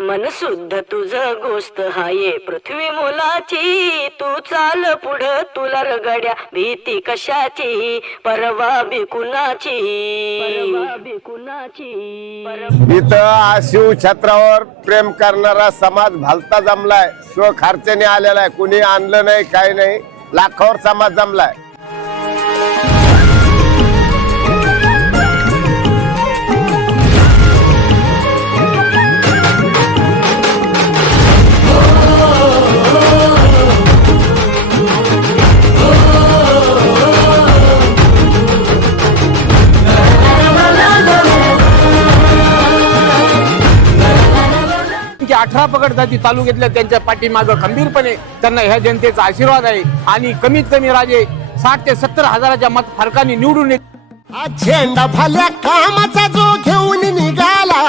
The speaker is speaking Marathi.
मन शुद्ध तुझ गोष्ट हाये पृथ्वी मोलाची, तू चाल पुढं तुला रगड्या भीती कशाची, परवा बिकुनाची, परवा बिकुनाची. इथं शिव छत्रावर प्रेम करणारा समाज भलता जमलाय. स्वखर्चाने आलेला आहे, कुणी आणलं नाही, काही नाही, लाखावर समाज जमलाय. की 18 पगड जाती तालुक्यातल्या त्यांच्या पाठीमागं खंबीरपणे त्यांना ह्या जनतेचा आशीर्वाद आहे आणि कमीत कमी राजे 60 ते 70 हजाराच्या मत फरकाने निवडून येत. झेंडा भल्या कामाचा जो घेऊन निघाला,